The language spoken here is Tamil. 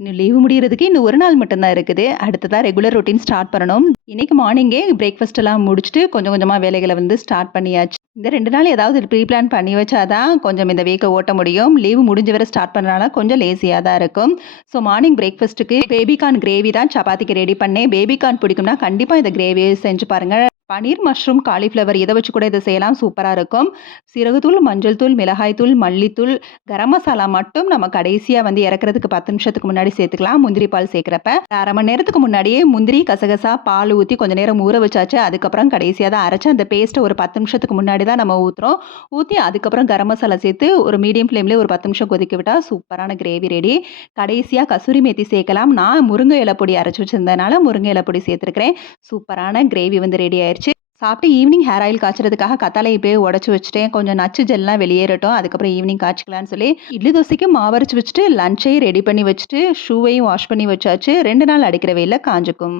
இன்னும் லீவு முடியறதுக்கு இன்னும் ஒரு நாள் மட்டும் தான் இருக்குது. அடுத்ததா ரெகுலர் ரொட்டீன் ஸ்டார்ட் பண்ணணும். இன்னைக்கு மார்னிங்கே பிரேக்ஃபாஸ்ட் எல்லாம் முடிச்சுட்டு கொஞ்சம் கொஞ்சமா வேலைகள ஸ்டார்ட் பண்ணியாச்சு. இந்த 2 நாள் ஏதாவது ப்ரீ பிளான் பண்ணி வச்சா தான் கொஞ்சம் இந்த வீக்க ஓட்ட முடியும். லீவு முடிஞ்ச வரை ஸ்டார்ட் பண்ணனால கொஞ்சம் லேசியா தான் இருக்கும். ஸோ மார்னிங் பிரேக்ஃபாஸ்ட்டுக்கு பேபி கார்ன் கிரேவி தான் சப்பாத்திக்கு ரெடி பண்ணேன். பேபி கார்ன் பிடிக்கும்னா கண்டிப்பா இந்த கிரேவிய செஞ்சு பாருங்க. பன்னீர், மஷ்ரூம், காலிஃப்ளவர் இத வச்சு கூட இத செய்யலாம். சூப்பரா இருக்கும். சீரகத்தூள், மஞ்சள் தூள், மிளகாய் தூள், மல்லித்தூள், கரம் மசாலா மட்டும் நம்ம கடைசியா இறக்குறதுக்கு 10 நிமிஷத்துக்கு முன்னாடி சேர்த்துக்கலாம். முந்திரி பால் சேர்க்கிறப்ப 1/2 மணி நேரத்துக்கு முன்னாடியே முந்திரி, கசகசா, பால் ஊத்தி கொஞ்ச நேரம் ஊற வச்சாச்சு. அதுக்கப்புறம் கடைசியா தான் அரைச்சு அந்த பேஸ்ட்ட ஒரு 10 நிமிஷத்துக்கு முன்னாடி தான் நம்ம ஊத்துறோம். ஊத்தி அதுக்கப்புறம் கரம் மசாலா சேர்த்து ஒரு மீடியம் ஃப்ளேம்லயே ஒரு 10 நிமிஷம் கொதிக்க விட்டா சூப்பரான கிரேவி ரெடி. கடைசியா கசூரி மேத்தி சேர்க்கலாம். நான் முருங்கை இலை பொடி அரைச்சு வச்சிருந்ததுனால முருங்கை இலை பொடி சேர்த்துருக்கிறேன். சூப்பரான கிரேவி ரெடி ஆயிருச்சு. சாப்பிட்டு ஈவினிங் ஹேர் ஆயில் காய்ச்சறதுக்காக கத்தாழை இப்பயே உடைச்சு வச்சுட்டேன். கொஞ்சம் நச்சு ஜெல்லாம் வெளியேறட்டும். அதுக்கப்புறம் ஈவினிங் காய்ச்சிக்கலான்னு சொல்லி இட்லி தோசைக்கு மாவு அரைச்சு வச்சுட்டு லஞ்சையும் ரெடி பண்ணி வச்சுட்டு ஷூவையும் வாஷ் பண்ணி வச்சாச்சு. 2 நாள் அடிக்கிற வெயில்ல காஞ்சுக்கும்.